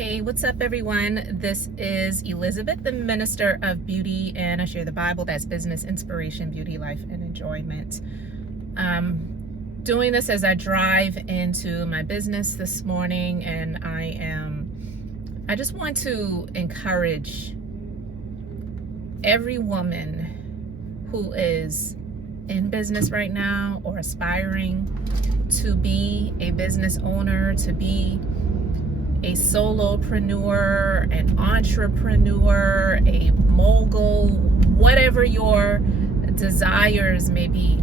Hey, what's up, everyone? This is Elizabeth, the Minister of Beauty, and I share the Bible. That's business, inspiration, beauty, life, and enjoyment. Doing this as I drive into my business this morning, and I just want to encourage every woman who is in business right now or aspiring to be a business owner, to be a solopreneur, an entrepreneur, a mogul, whatever your desires may be.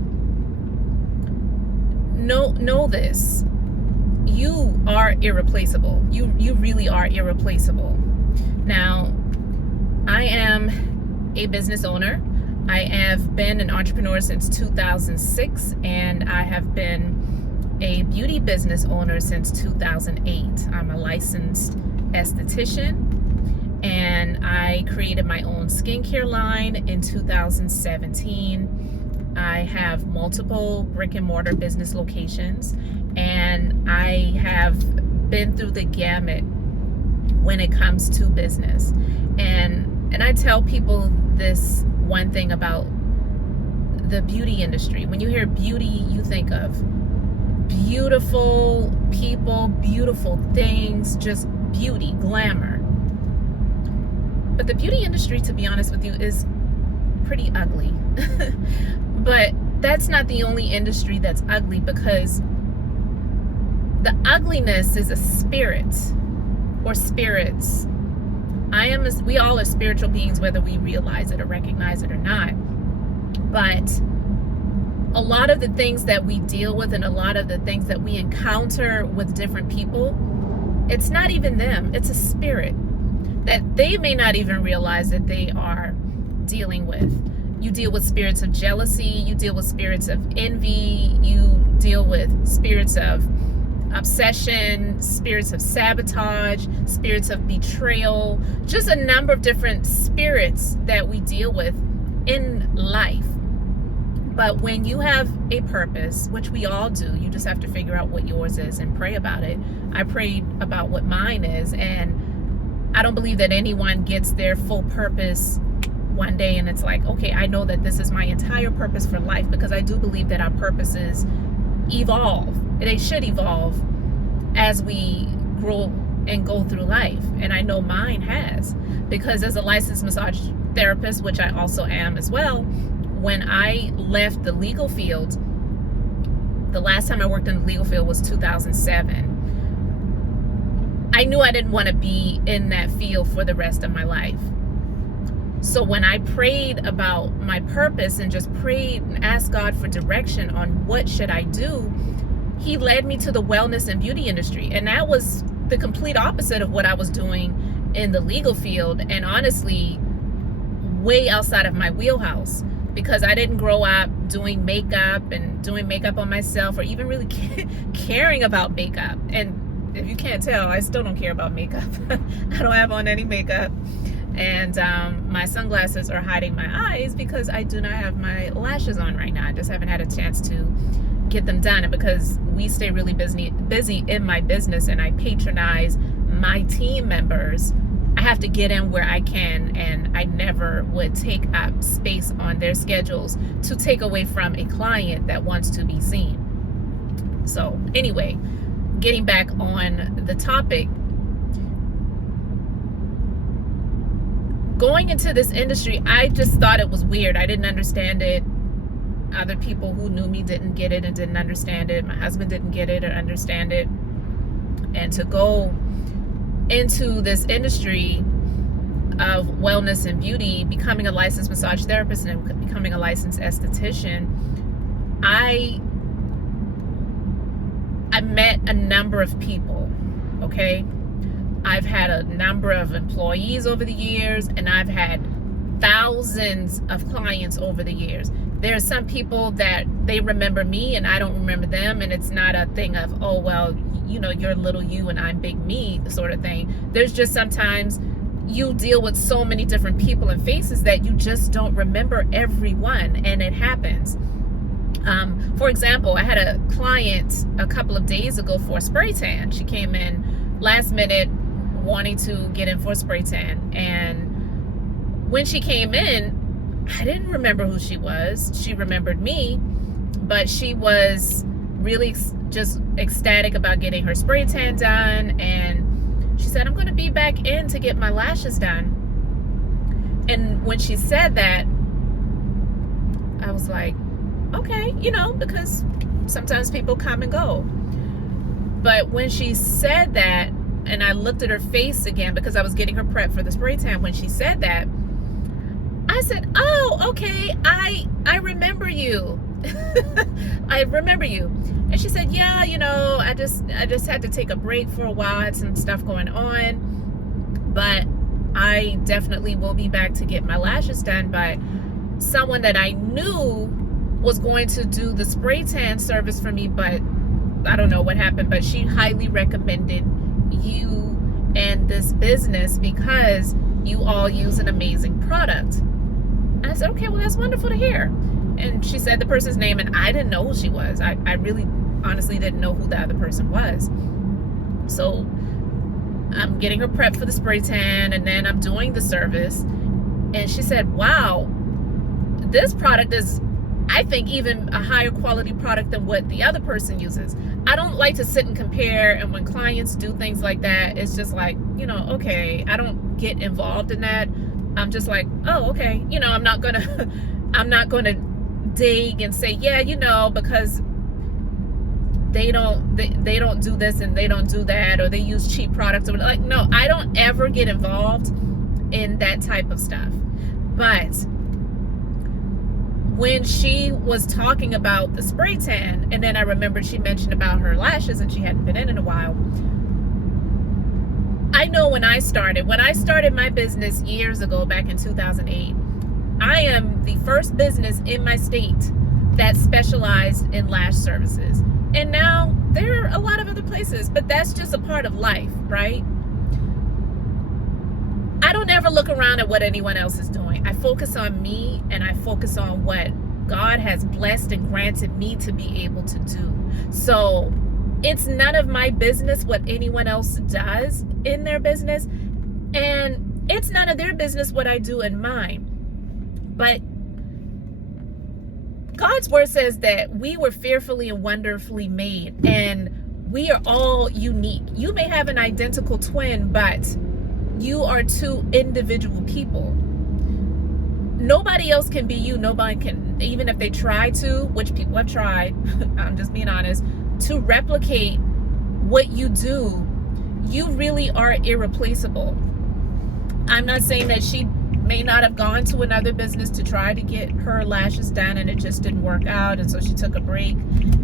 Know this. You are irreplaceable. You really are irreplaceable. Now, I am a business owner. I have been an entrepreneur since 2006, and I have been a beauty business owner since 2008. I'm a licensed esthetician, and I created my own skincare line in 2017. I have multiple brick and mortar business locations, and I have been through the gamut when it comes to business. And I tell people this one thing about the beauty industry. When you hear beauty, you think of beautiful people, beautiful things, just beauty, glamour. But the beauty industry, to be honest with you, is pretty ugly. But that's not the only industry that's ugly, because the ugliness is a spirit or spirits. We all are spiritual beings, whether we realize it or recognize it or not. But a lot of the things that we deal with and a lot of the things that we encounter with different people, it's not even them. It's a spirit that they may not even realize that they are dealing with. You deal with spirits of jealousy. You deal with spirits of envy. You deal with spirits of obsession, spirits of sabotage, spirits of betrayal, just a number of different spirits that we deal with in life. But when you have a purpose, which we all do, you just have to figure out what yours is and pray about it. I prayed about what mine is, and I don't believe that anyone gets their full purpose one day and it's like, okay, I know that this is my entire purpose for life, because I do believe that our purposes evolve. They should evolve as we grow and go through life. And I know mine has, because as a licensed massage therapist, which I also am as well, when I left the legal field, the last time I worked in the legal field was 2007. I knew I didn't want to be in that field for the rest of my life. So when I prayed about my purpose and just prayed and asked God for direction on what should I do, He led me to the wellness and beauty industry. And that was the complete opposite of what I was doing in the legal field, and honestly, way outside of my wheelhouse, because I didn't grow up doing makeup on myself, or even really caring about makeup. And if you can't tell, I still don't care about makeup. I don't have on any makeup. And my sunglasses are hiding my eyes because I do not have my lashes on right now. I just haven't had a chance to get them done. And because we stay really busy in my business, and I patronize my team members, I have to get in where I can, and I never would take up space on their schedules to take away from a client that wants to be seen. So anyway, getting back on the topic, going into this industry, I just thought it was weird. I didn't understand it. Other people who knew me didn't get it and didn't understand it. My husband didn't get it or understand it. And to go into this industry of wellness and beauty, becoming a licensed massage therapist and becoming a licensed esthetician, I met a number of people, okay? I've had a number of employees over the years, and I've had thousands of clients over the years. There are some people that they remember me and I don't remember them, and it's not a thing of, oh, well, you know, you're little you and I'm big me sort of thing. There's just sometimes you deal with so many different people and faces that you just don't remember everyone, and it happens. For example, I had a client a couple of days ago for a spray tan. She came in last minute wanting to get in for a spray tan. And when she came in, I didn't remember who she was. She remembered me, but she was really just ecstatic about getting her spray tan done. And she said, I'm going to be back in to get my lashes done. And when she said that, I was like, okay, because sometimes people come and go. But when she said that, and I looked at her face again because I was getting her prep for the spray tan, when she said that, I said, oh, okay, I remember you. I remember you. And she said, yeah, I just had to take a break for a while. I had some stuff going on, but I definitely will be back to get my lashes done. But someone that I knew was going to do the spray tan service for me, but I don't know what happened, but she highly recommended you and this business because you all use an amazing product. And I said, okay, well, that's wonderful to hear. And she said the person's name, and I didn't know who she was. I really honestly didn't know who the other person was. So I'm getting her prep for the spray tan, and then I'm doing the service. And she said, wow, this product is, I think, even a higher quality product than what the other person uses. I don't like to sit and compare, and when clients do things like that, it's just like, okay, I don't get involved in that. I'm just like, oh, okay, I'm not gonna dig and say, yeah, because they don't do this and they don't do that, or they use cheap products, or like, no, I don't ever get involved in that type of stuff. But when she was talking about the spray tan, and then I remembered she mentioned about her lashes and she hadn't been in a while. I know when I started my business years ago, back in 2008, I am the first business in my state that specialized in lash services. And now there are a lot of other places, but that's just a part of life, right? I don't ever look around at what anyone else is doing. I focus on me, and I focus on what God has blessed and granted me to be able to do. So it's none of my business what anyone else does in their business, and it's none of their business what I do in mine. But God's word says that we were fearfully and wonderfully made, and we are all unique. You may have an identical twin, but you are two individual people. Nobody else can be you. Nobody can, even if they try to, which people have tried, I'm just being honest, to replicate what you do. You really are irreplaceable. I'm not saying that she may not have gone to another business to try to get her lashes done and it just didn't work out, and so she took a break.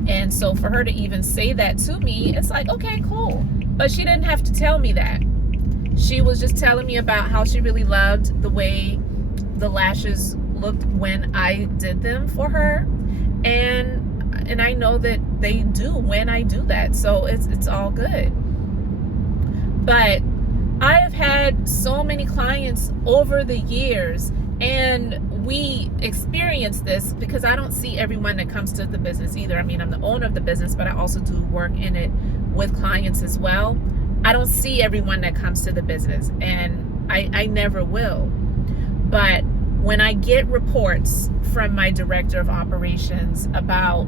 And so for her to even say that to me, it's like, okay, cool. But she didn't have to tell me that. She was just telling me about how she really loved the way the lashes looked when I did them for her, and I know that they do when I do that, so it's all good. But I have had so many clients over the years, and we experience this because I don't see everyone that comes to the business either. I mean, I'm the owner of the business, but I also do work in it with clients as well. I don't see everyone that comes to the business, and I never will. But when I get reports from my director of operations about,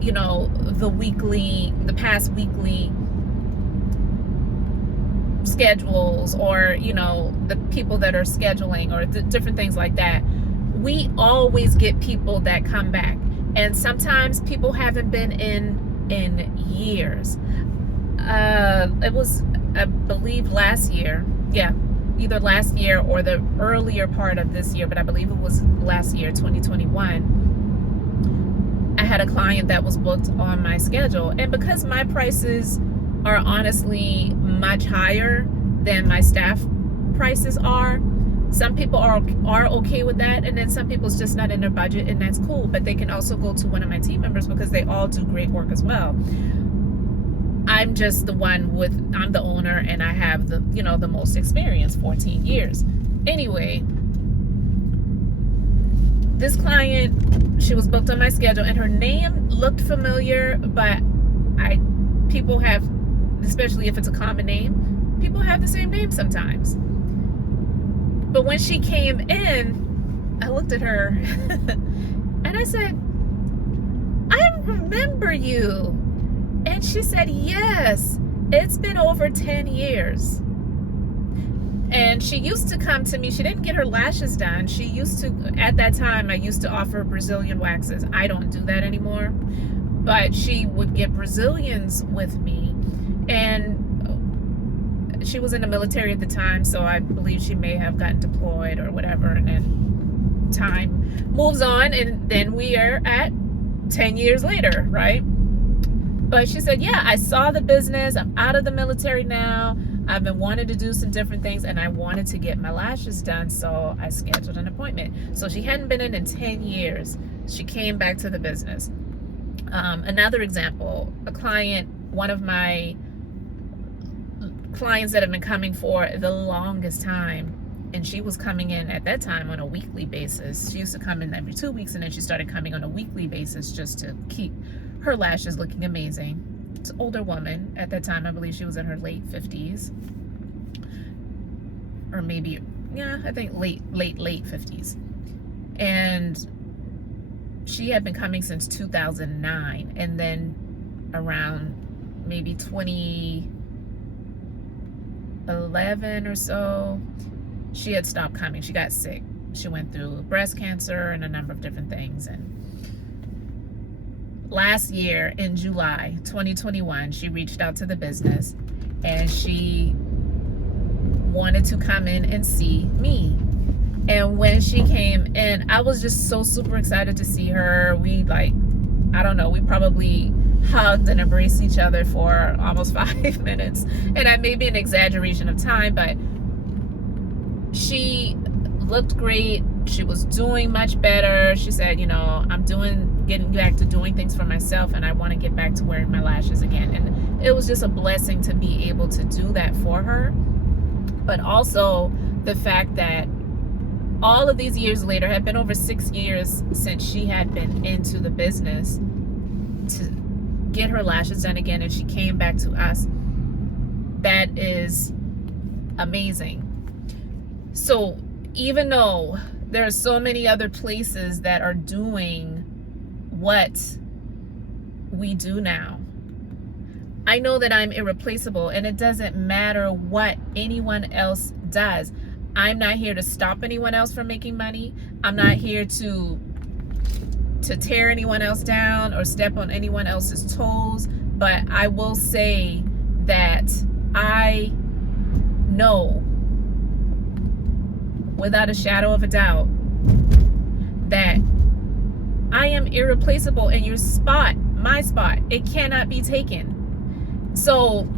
the past weekly schedules, or, the people that are scheduling, or different things like that, we always get people that come back. And sometimes people haven't been in years. It was, I believe, last year. Yeah, either last year or the earlier part of this year, but I believe it was last year, 2021. I had a client that was booked on my schedule, and because my prices are honestly much higher than my staff prices are, some people are okay with that, and then some people it's just not in their budget, and that's cool. But they can also go to one of my team members because they all do great work as well. I'm just the one I'm the owner, and I have the most experience, 14 years. Anyway, this client, she was booked on my schedule, and her name looked familiar, but people have, especially if it's a common name, People have the same name sometimes. But when she came in, I looked at her and I said, I remember you. And she said, yes, it's been over 10 years. And she used to come to me. She didn't get her lashes done. She used to, at that time, I used to offer Brazilian waxes. I don't do that anymore. But she would get Brazilians with me. And she was in the military at the time, so I believe she may have gotten deployed or whatever. And then time moves on, and then we are at 10 years later, right? But she said, yeah, I saw the business. I'm out of the military now. I've been wanting to do some different things, and I wanted to get my lashes done, so I scheduled an appointment. So she hadn't been in 10 years. She came back to the business. Another example, a client, one of my clients that have been coming for the longest time, and she was coming in at that time on a weekly basis. She used to come in every 2 weeks, and then she started coming on a weekly basis just to keep her lashes looking amazing. It's an older woman at that time. I believe she was in her late 50s, or maybe, yeah, I think late 50s. And she had been coming since 2009, and then around maybe 2011 or so, she had stopped coming. She got sick. She went through breast cancer and a number of different things. And last year in July 2021, she reached out to the business and she wanted to come in and see me. And when she came in, I was just so super excited to see her. We I don't know, we probably hugged and embraced each other for almost 5 minutes. And that may be an exaggeration of time, but she looked great. She was doing much better. She said, you know, I'm getting back to doing things for myself, and I want to get back to wearing my lashes again. And it was just a blessing to be able to do that for her. But also the fact that all of these years later, had been over 6 years since she had been into the business to get her lashes done again, and she came back to us. That is amazing. So even though there are so many other places that are doing what we do now, I know that I'm irreplaceable, and it doesn't matter what anyone else does. I'm not here to stop anyone else from making money. I'm not here to tear anyone else down or step on anyone else's toes. But I will say that I know without a shadow of a doubt that I am irreplaceable, and your spot, my spot, it cannot be taken. So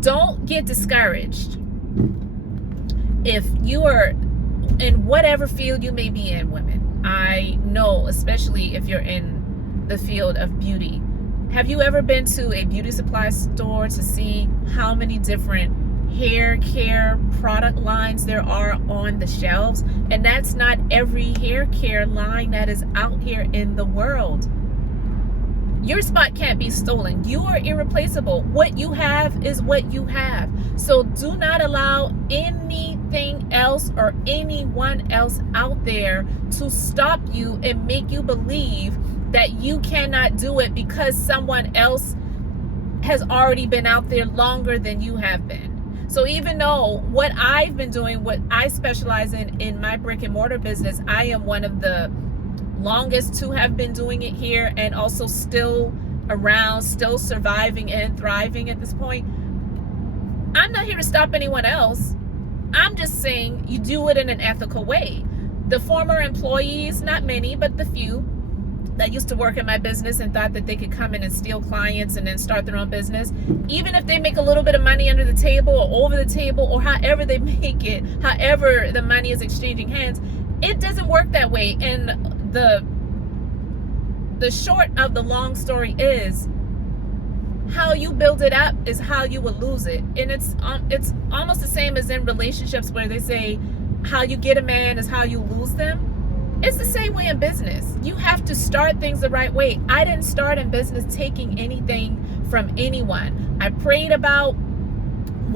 don't get discouraged. If you are in whatever field you may be in, women, I know, especially if you're in the field of beauty, have you ever been to a beauty supply store to see how many different hair care product lines there are on the shelves? And that's not every hair care line that is out here in the world. Your spot can't be stolen. You are irreplaceable. What you have is what you have. So do not allow anything else or anyone else out there to stop you and make you believe that you cannot do it because someone else has already been out there longer than you have been. So even though what I've been doing, what I specialize in my brick and mortar business, I am one of the longest to have been doing it here, and also still around, still surviving and thriving at this point. I'm not here to stop anyone else. I'm just saying you do it in an ethical way. The former employees, not many, but the few that used to work in my business and thought that they could come in and steal clients and then start their own business, even if they make a little bit of money under the table or over the table, or however they make it, however the money is exchanging hands, it doesn't work that way. And the short of the long story is, how you build it up is how you will lose it. And it's almost the same as in relationships, where they say how you get a man is how you lose them. It's the same way in business. You have to start things the right way. I didn't start in business taking anything from anyone. I prayed about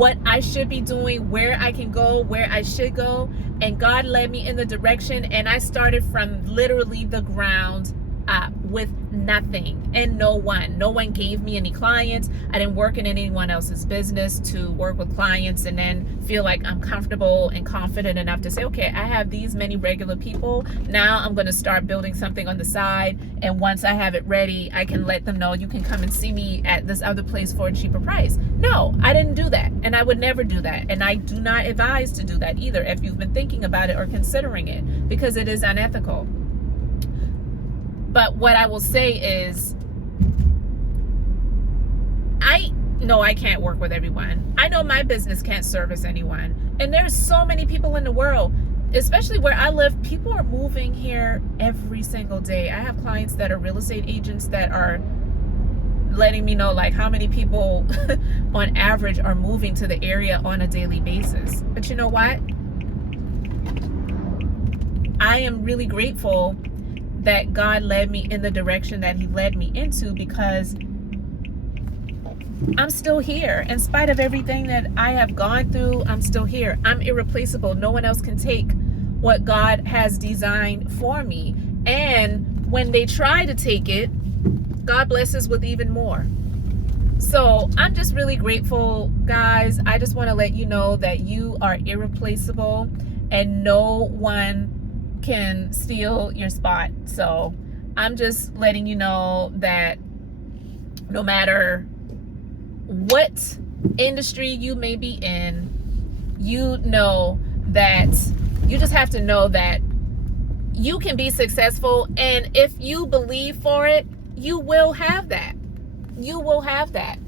what I should be doing, where I can go, where I should go. And God led me in the direction, and I started from literally the ground up with nothing and no one gave me any clients. I didn't work in anyone else's business to work with clients and then feel like I'm comfortable and confident enough to say, okay, I have these many regular people. Now I'm going to start building something on the side, and once I have it ready, I can let them know you can come and see me at this other place for a cheaper price. No, I didn't do that, and I would never do that, and I do not advise to do that either if you've been thinking about it or considering it, because it is unethical. But what I will say is, I know I can't work with everyone. I know my business can't service anyone. And there's so many people in the world, especially where I live. People are moving here every single day. I have clients that are real estate agents that are letting me know like how many people on average are moving to the area on a daily basis. But you know what? I am really grateful that God led me in the direction that he led me into, because I'm still here. In spite of everything that I have gone through, I'm still here. I'm irreplaceable. No one else can take what God has designed for me. And when they try to take it, God blesses with even more. So I'm just really grateful, guys. I just want to let you know that you are irreplaceable and no one can steal your spot. So I'm just letting you know that no matter what industry you may be in, you know that you just have to know that you can be successful, and if you believe for it, you will have that. You will have that.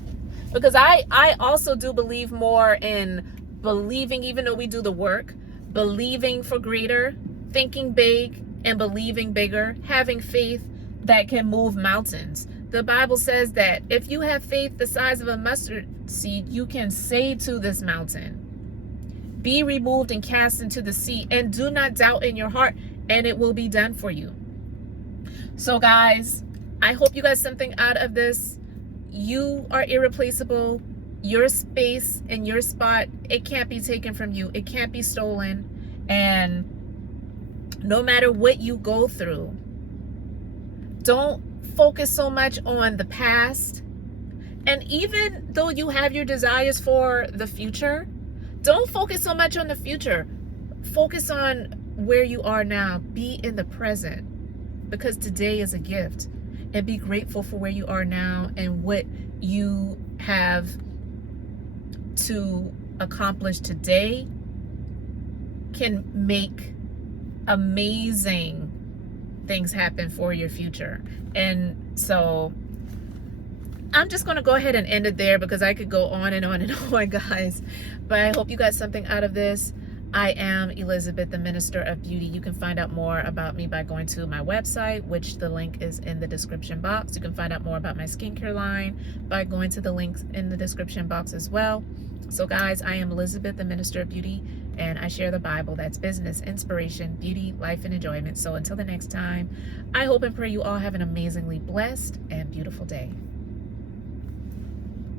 Because I also do believe more in believing, even though we do the work, believing for greater, thinking big and believing bigger, having faith that can move mountains. The Bible says that if you have faith the size of a mustard seed, you can say to this mountain, be removed and cast into the sea, and do not doubt in your heart, and it will be done for you. So guys, I hope you got something out of this. You are irreplaceable. Your space and your spot, it can't be taken from you. It can't be stolen. And no matter what you go through, don't focus so much on the past. And even though you have your desires for the future, don't focus so much on the future. Focus on where you are now. Be in the present, because today is a gift. And be grateful for where you are now and what you have to accomplish today can make amazing things happen for your future. And so I'm just going to go ahead and end it there, because I could go on and on and on, guys. But I hope you got something out of this. I am Elizabeth, the Minister of Beauty. You can find out more about me by going to my website, which the link is in the description box. You can find out more about my skincare line by going to the links in the description box as well. So guys, I am Elizabeth, the Minister of Beauty, and I share the Bible. That's business, inspiration, beauty, life, and enjoyment. So until the next time, I hope and pray you all have an amazingly blessed and beautiful day.